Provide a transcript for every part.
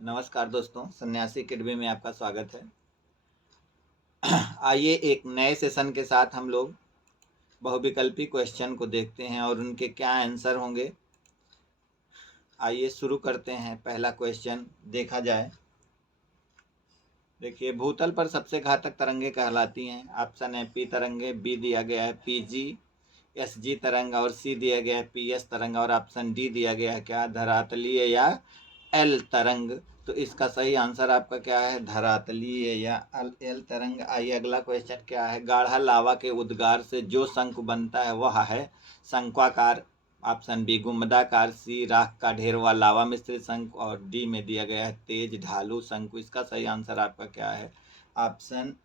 नमस्कार दोस्तों, सन्यासी अकेडमी में आपका स्वागत है। आइए एक नए सेशन के साथ हम लोग बहुविकल्पी क्वेश्चन को देखते हैं और उनके क्या आंसर होंगे। आइए शुरू करते हैं। पहला क्वेश्चन देखा जाए। देखिए, भूतल पर सबसे घातक तरंगे कहलाती हैं। ऑप्शन है पी तरंगे, बी दिया गया है पीजी, एसजी तरंग और सी दिया गया है पीएस तरंग और ऑप्शन डी दिया गया है क्या, धरातलीय या एल तरंग। तो इसका सही आंसर आपका क्या है, धरातलीय या एल तरंग। आइए अगला क्वेश्चन क्या है। गाढ़ा लावा के उद्गार से जो शंकु बनता है वह है शंक्वाकार, ऑप्शन बी गुम्बदाकार, सी राख का ढेर व लावा मिश्रित शंकु और डी में दिया गया है तेज ढालू शंकु। इसका सही आंसर आपका क्या है, ऑप्शन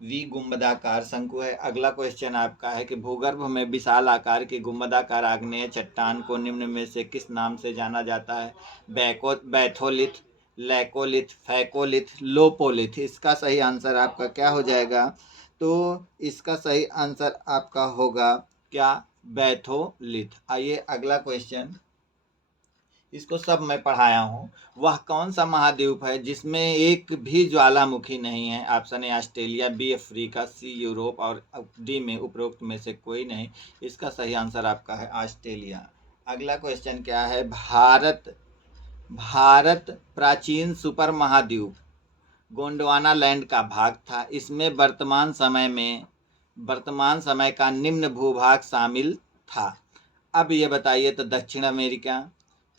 वी गुम्बदाकार शंकु है। अगला क्वेश्चन आपका है कि भूगर्भ में विशाल आकार की गुम्बदाकार आग्नेय चट्टान को निम्न में से किस नाम से जाना जाता है, बैथोलिथ, लैकोलिथ, फैकोलिथ, लोपोलिथ। इसका सही आंसर आपका क्या हो जाएगा, तो इसका सही आंसर आपका होगा क्या, बैथोलिथ। आइए अगला क्वेश्चन, इसको सब मैं पढ़ाया हूँ। वह कौन सा महाद्वीप है जिसमें एक भी ज्वालामुखी नहीं है, option A Australia, B Africa, C Europe और डी में उपरोक्त में से कोई नहीं। इसका सही आंसर आपका है ऑस्ट्रेलिया। अगला क्वेश्चन क्या है। भारत भारत प्राचीन सुपर महाद्वीप गोंडवाना लैंड का भाग था। इसमें वर्तमान समय का निम्न भूभाग शामिल था। अब ये बताइए तो दक्षिण अमेरिका,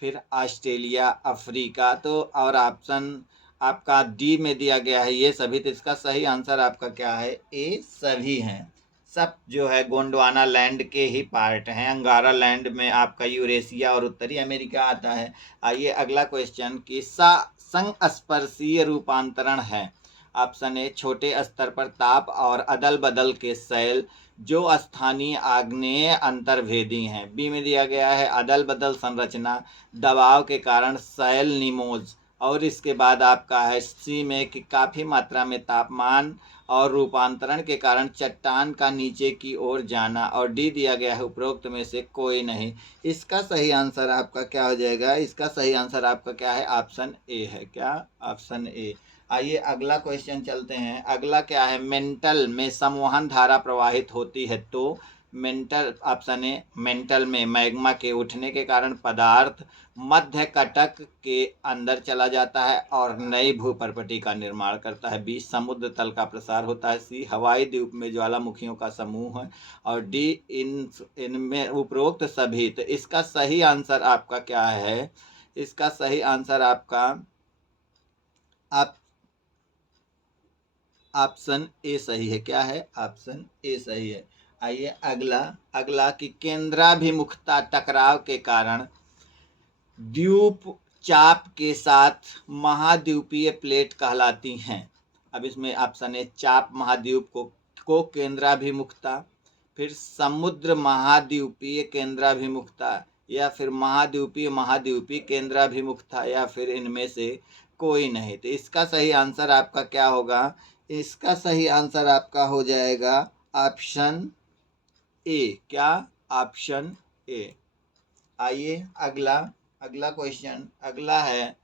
फिर ऑस्ट्रेलिया, अफ्रीका, तो और ऑप्शन आपका डी में दिया गया है ये सभी। तो इसका सही आंसर आपका क्या है, ए सभी हैं। सब जो है गोंडवाना लैंड के ही पार्ट हैं। अंगारा लैंड में आपका यूरेशिया और उत्तरी अमेरिका आता है। आइए अगला क्वेश्चन कि संस्पर्शीय रूपांतरण है। ऑप्शन ए छोटे स्तर पर ताप और अदल बदल के शैल जो स्थानीय आग्नेय अंतर्भेदी हैं। बी में दिया गया है अदल बदल संरचना, दबाव के कारण शैल निमोज। और इसके बाद आपका है सी में कि काफ़ी मात्रा में तापमान और रूपांतरण के कारण चट्टान का नीचे की ओर जाना। और डी दिया गया है उपरोक्त में से कोई नहीं। इसका सही आंसर आपका क्या हो जाएगा, इसका सही आंसर आपका क्या है, ऑप्शन ए है क्या, ऑप्शन ए। आइए अगला क्वेश्चन चलते हैं। अगला क्या है, मेंटल में संवहन धारा प्रवाहित होती है तो मेंटल, ऑप्शन ए मेंटल में मैग्मा के उठने के कारण पदार्थ मध्य कटक के अंदर चला जाता है और नई भूपर्पटी का निर्माण करता है। बी समुद्र तल का प्रसार होता है। सी हवाई द्वीप में ज्वालामुखियों का समूह है और डी इनमें उपरोक्त सभी। तो इसका सही आंसर आपका क्या है, इसका सही आंसर आपका आप ऑप्शन ए सही है। क्या है, ऑप्शन ए सही है। आइए अगला अगला कि केंद्राभिमुखता टकराव के कारण द्वीप चाप के साथ महाद्वीपीय प्लेट कहलाती हैं। अब इसमें ऑप्शन है चाप महाद्वीप को केंद्राभिमुखता, फिर समुद्र महाद्वीपीय केंद्राभिमुखता, या फिर महाद्वीपीय केंद्राभिमुखता, या फिर इनमें से कोई नहीं। तो इसका सही आंसर आपका क्या होगा, इसका सही आंसर आपका हो जाएगा ऑप्शन ए। क्या, ऑप्शन ए। आइए अगला अगला क्वेश्चन अगला है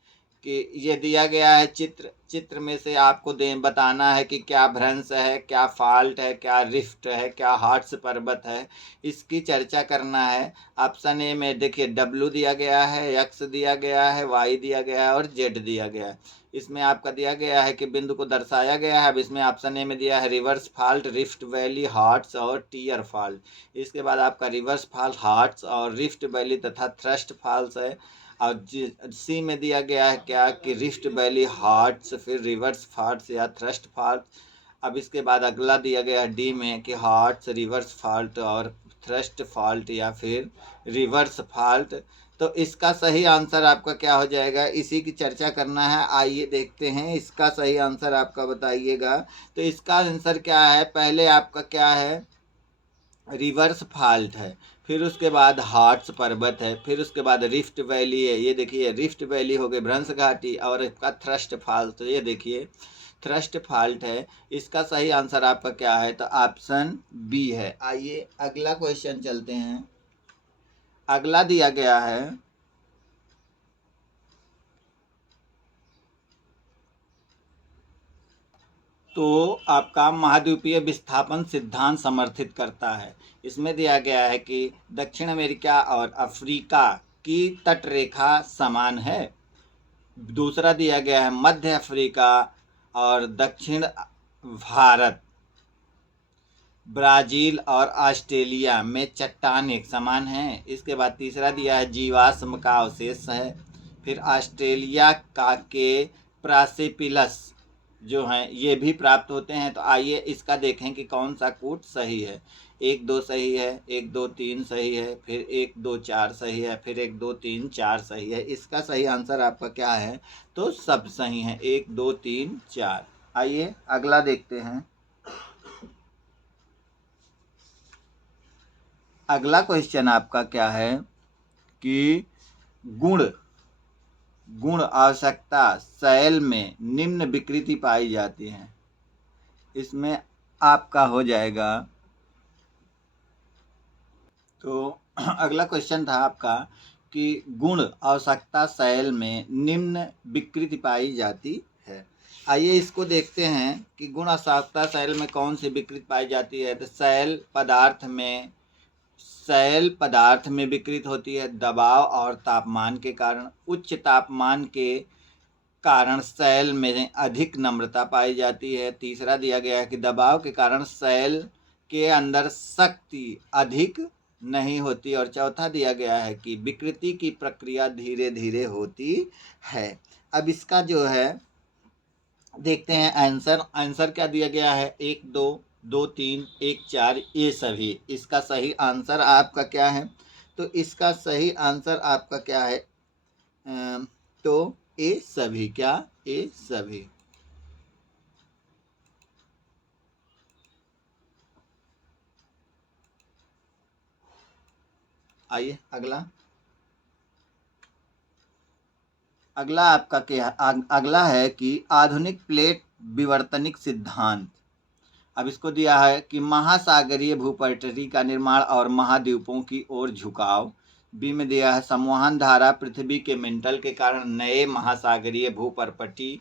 कि ये दिया गया है चित्र में से आपको बताना है कि क्या भ्रंश है, क्या फॉल्ट है, क्या रिफ्ट है, क्या हार्ट्स पर्वत है। इसकी चर्चा करना है। ऑप्शन ए में देखिए डब्ल्यू दिया गया है, एक्स दिया गया है, वाई दिया गया है और जेड दिया गया है। इसमें आपका दिया गया है कि बिंदु को दर्शाया गया है। अब इसमें ऑप्शन ए में दिया है reverse fault, rift valley, hearts और टीयर फॉल्ट। इसके बाद आपका रिवर्स फॉल्ट, हार्ट्स और रिफ्ट वैली तथा थ्रस्ट फॉल्स है। और सी में दिया गया है क्या कि रिफ्ट वैली, हार्ट्स, फिर रिवर्स फॉल्ट्स या थ्रस्ट फॉल्ट। अब इसके बाद अगला दिया गया है डी में कि हार्ट्स, रिवर्स फॉल्ट और थ्रस्ट फॉल्ट या फिर रिवर्स फॉल्ट। तो इसका सही आंसर आपका क्या हो जाएगा, इसी की चर्चा करना है। आइए देखते हैं इसका सही आंसर आपका बताइएगा। तो इसका आंसर क्या है, पहले आपका क्या है, रिवर्स फॉल्ट है, फिर उसके बाद हार्ट्स पर्वत है, फिर उसके बाद रिफ्ट वैली है। ये देखिए रिफ्ट वैली हो गई भ्रंश घाटी, और इसका थ्रस्ट फॉल्ट, तो ये देखिए थ्रस्ट फॉल्ट है। इसका सही आंसर आपका क्या है, तो ऑप्शन बी है। आइए अगला क्वेश्चन चलते हैं। अगला दिया गया है तो आपका महाद्वीपीय विस्थापन सिद्धांत समर्थित करता है। इसमें दिया गया है कि दक्षिण अमेरिका और अफ्रीका की तटरेखा समान है। दूसरा दिया गया है मध्य अफ्रीका और दक्षिण भारत, ब्राज़ील और ऑस्ट्रेलिया में चट्टान एक समान है। इसके बाद तीसरा दिया है जीवाश्म का अवशेष है। फिर ऑस्ट्रेलिया का के प्रासेपिलस जो हैं ये भी प्राप्त होते हैं। तो आइए इसका देखें कि कौन सा कूट सही है। 1 2 सही है, 1 2 3 सही है, फिर 1 2 4 सही है, फिर 1 2 3 4 सही है। इसका सही आंसर आपका क्या है? तो सब सही है, 1 2 3 4। आइए अगला देखते हैं। अगला क्वेश्चन आपका क्या है कि गुण आवश्यकता शैल में निम्न विकृति पाई जाती है। इसमें आपका हो जाएगा, तो अगला क्वेश्चन था आपका कि गुण आवश्यकता शैल में निम्न विकृति पाई जाती है। आइए इसको देखते हैं कि गुण आवश्यकता शैल में कौन सी विकृति पाई जाती है। तो शैल पदार्थ में विकृत होती है दबाव और तापमान के कारण। उच्च तापमान के कारण शैल में अधिक नम्रता पाई जाती है। तीसरा दिया गया है कि दबाव के कारण शैल के अंदर शक्ति अधिक नहीं होती। और चौथा दिया गया है कि विकृति की प्रक्रिया धीरे धीरे होती है। अब इसका जो है देखते हैं आंसर क्या दिया गया है। 1 2 2 3 1 4 ये सभी। इसका सही आंसर आपका क्या है? तो इसका सही आंसर आपका क्या है? तो ए सभी। क्या? ए सभी। आइए अगला आपका क्या? अगला है कि आधुनिक प्लेट विवर्तनिक सिद्धांत। अब इसको दिया है कि महासागरीय भूपटरी का निर्माण और महाद्वीपों की ओर झुकाव। बी में दिया है संवहन धारा पृथ्वी के मेंटल के कारण नए महासागरीय भूपटरी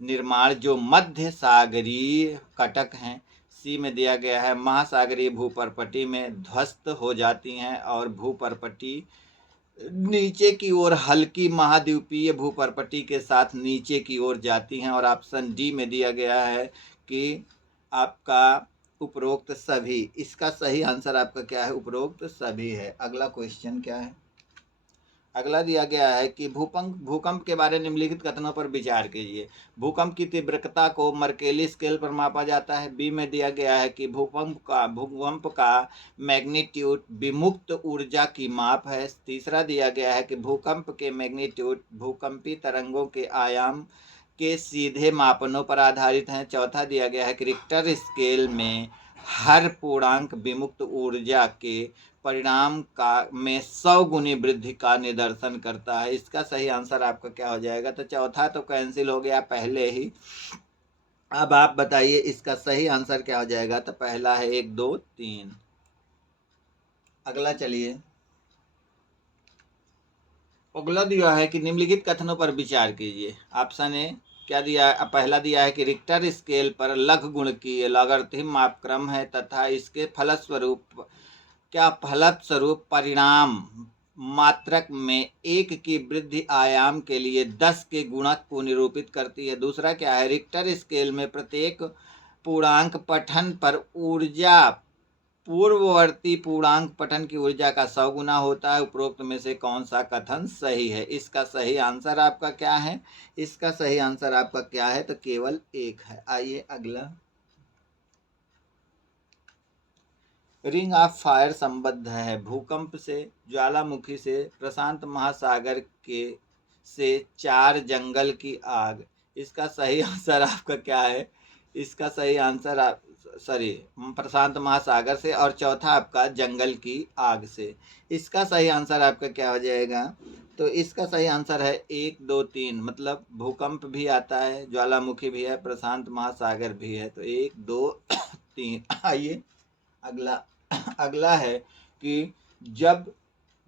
निर्माण जो मध्य सागरीय कटक हैं। सी में दिया गया है महासागरीय भूपटरी में ध्वस्त हो जाती हैं और भूपटरी नीचे की ओर हल्की महाद्वीपीय भूपटरी के साथ नीचे की ओर जाती हैं। और ऑप्शन डी में दिया गया है कि आपका उपरोक्त सभी। इसका सही आंसर आपका क्या है? उपरोक्त सभी है। अगला क्वेश्चन क्या है? अगला दिया गया है कि भूकंप के बारे में निम्नलिखित कथनों पर विचार कीजिए। भूकंप की तीव्रता को मर्केली स्केल पर मापा जाता है। बी में दिया गया है कि भूकंप का मैग्नीट्यूड विमुक्त ऊर्जा की माप है। तीसरा दिया गया है कि भूकंप के मैग्नीट्यूड भूकंपी तरंगों के आयाम के सीधे मापनों पर आधारित हैं। चौथा दिया गया है कि रिक्टर स्केल में हर पूर्णांक विमुक्त ऊर्जा के परिणाम का में 100 गुनी वृद्धि का निदर्शन करता है। इसका सही आंसर आपका क्या हो जाएगा? तो चौथा तो कैंसिल हो गया पहले ही। अब आप बताइए इसका सही आंसर क्या हो जाएगा? तो पहला है 1 2 3। अगला चलिए। अगला दिया है कि निम्नलिखित कथनों पर विचार कीजिए। ऑप्शन ए क्या दिया है? पहला दिया है कि रिक्टर स्केल पर लघु गुण की लॉगरिथम मापक्रम है तथा इसके फलस्वरूप परिणाम मात्रक में 1 की वृद्धि आयाम के लिए 10 के गुणक को निरूपित करती है। दूसरा क्या है? रिक्टर स्केल में प्रत्येक पूर्णांक पठन पर ऊर्जा पूर्ववर्ती पूर्णांक पठन की ऊर्जा का 100 गुना होता है। उपरोक्त में से कौन सा कथन सही है? इसका सही आंसर आपका क्या है? इसका सही आंसर आपका क्या है? तो केवल 1 है। आइए अगला। रिंग ऑफ फायर संबद्ध है भूकंप से, ज्वालामुखी से, प्रशांत महासागर के से 4 जंगल की आग। इसका सही आंसर आपका क्या है? इसका सही आंसर प्रशांत महासागर से। और चौथा आपका जंगल की आग से। इसका सही आंसर आपका क्या हो जाएगा? तो इसका सही आंसर है 1 2 3। मतलब भूकंप भी आता है, ज्वालामुखी भी है, प्रशांत महासागर भी है। तो 1 2 3। आइए अगला। अगला है कि जब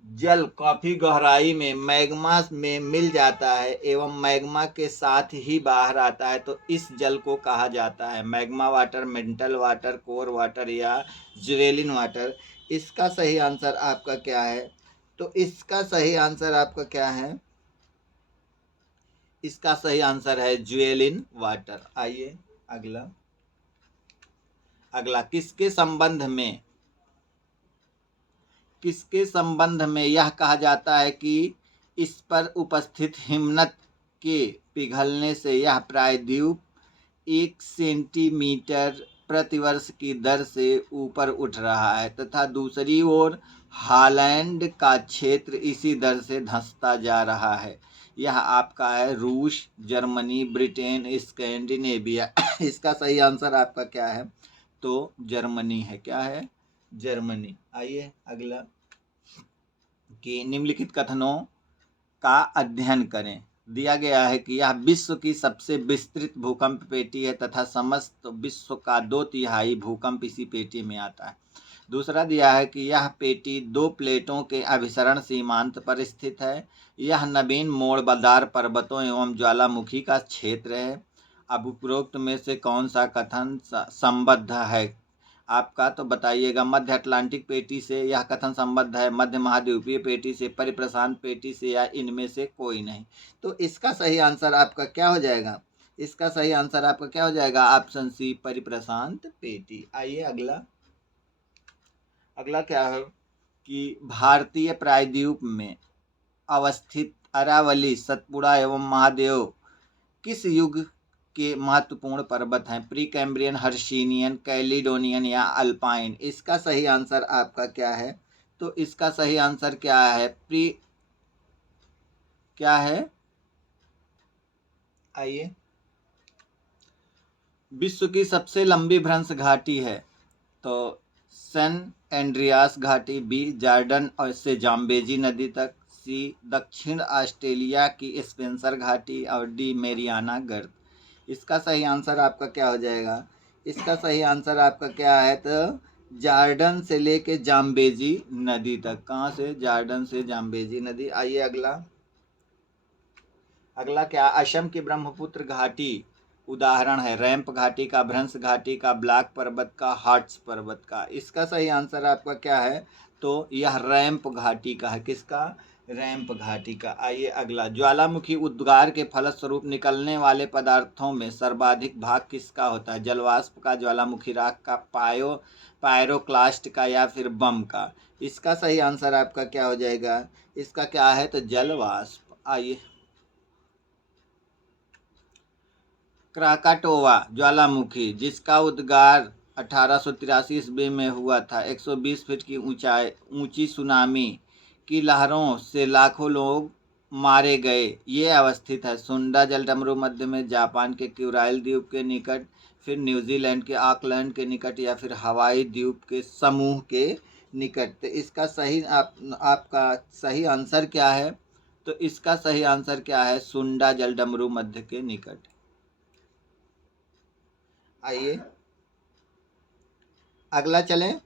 जल काफी गहराई में मैग्मा में मिल जाता है एवं मैग्मा के साथ ही बाहर आता है, तो इस जल को कहा जाता है magma water, mental water, core water या ज्वेलिन वाटर। इसका सही आंसर आपका क्या है? तो इसका सही आंसर आपका क्या है? इसका सही आंसर है ज्वेलिन वाटर। आइए अगला। अगला किसके संबंध में यह कहा जाता है कि इस पर उपस्थित हिमनद के पिघलने से यह प्रायद्वीप 1 सेंटीमीटर प्रतिवर्ष की दर से ऊपर उठ रहा है तथा दूसरी ओर हॉलैंड का क्षेत्र इसी दर से धंसता जा रहा है? यह आपका है रूस, जर्मनी, ब्रिटेन, स्कैंडिनेविया। इसका सही आंसर आपका क्या है? तो जर्मनी है। क्या है? जर्मनी। आइए अगला। कि निम्नलिखित कथनों का अध्ययन करें। दिया गया है कि यह विश्व की सबसे विस्तृत भूकंप पेटी है तथा समस्त विश्व का 2/3 भूकंप इसी पेटी में आता है। दूसरा दिया है कि यह पेटी 2 प्लेटों के अभिसरण सीमांत पर स्थित है। यह नवीन मोड़दार पर्वतों एवं ज्वालामुखी का क्षेत्र है। अब उपरोक्त में से कौन सा कथन संबद्ध है आपका? तो बताइएगा। मध्य अटलांटिक पेटी से यह कथन संबद्ध है, मध्य महाद्वीपीय पेटी से, परिप्रशांत पेटी से, या इनमें से कोई नहीं। तो इसका सही आंसर आपका क्या हो जाएगा? इसका सही आंसर आपका क्या हो जाएगा? ऑप्शन सी, परिप्रशांत पेटी। आइए अगला। अगला क्या है कि भारतीय प्रायद्वीप में अवस्थित अरावली, सतपुड़ा एवं महादेव किस युग के महत्वपूर्ण पर्वत हैं? प्री कैम्ब्रियन, हर्षिनियन, कैलिडोनियन या अल्पाइन? इसका सही आंसर आपका क्या है? तो इसका सही आंसर क्या है? क्या है? आइए। विश्व की सबसे लंबी भ्रंश घाटी है तो सैन एंड्रियास घाटी, बी जॉर्डन और से जाम्बेजी नदी तक, सी दक्षिण ऑस्ट्रेलिया की स्पेंसर घाटी और डी मेरियाना गर्त। इसका सही आंसर आपका क्या हो जाएगा? इसका सही आंसर आपका क्या है? तो जॉर्डन से लेके जाम्बेजी नदी तक। कहाँ से? जॉर्डन से जाम्बेजी नदी। आइए अगला। अगला क्या? असम की ब्रह्मपुत्र घाटी उदाहरण है रैंप घाटी का, भ्रंश घाटी का, ब्लैक पर्वत का, हार्ट्स पर्वत का। इसका सही आंसर आपका क्या है? तो यह रैंप घाटी का है। किसका? रैंप घाटी का। आइए अगला। ज्वालामुखी उद्गार के फलस्वरूप निकलने वाले पदार्थों में सर्वाधिक भाग किसका होता है? जलवाष्प का, ज्वालामुखी राख का, पायरोक्लास्ट का या फिर बम का? इसका सही आंसर आपका क्या हो जाएगा? इसका क्या है? तो जलवाष्प। आइए। क्राकाटोवा ज्वालामुखी जिसका उद्गार 1883 ईस्वी में हुआ था, 120 फीट की ऊंची सुनामी की लहरों से लाखों लोग मारे गए, ये अवस्थित है सुंडा जलडमरू मध्य में, जापान के क्यूराइल द्वीप के निकट, फिर न्यूजीलैंड के ऑकलैंड के निकट, या फिर हवाई द्वीप के समूह के निकट। तो इसका सही आपका सही आंसर क्या है? तो इसका सही आंसर क्या है? सुंडा जलडमरू मध्य के निकट। आइए अगला चलें।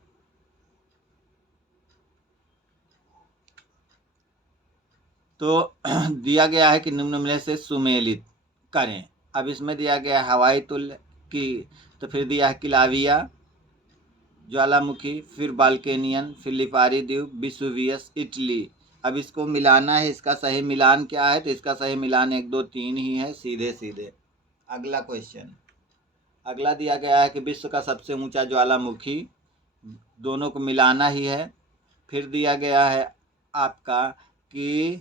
तो दिया गया है कि निम्न में से सुमेलित करें। अब इसमें दिया गया है हवाई तुल्य की, तो फिर दिया है किलाविया ज्वालामुखी, फिर बाल्केनियन, फिर लिपारी द्वीप, विसुवियस, इटली। अब इसको मिलाना है। इसका सही मिलान क्या है? तो इसका सही मिलान 1 2 3 ही है, सीधे सीधे। अगला क्वेश्चन। अगला दिया गया है कि विश्व का सबसे ऊंचा ज्वालामुखी, दोनों को मिलाना ही है। फिर दिया गया है आपका कि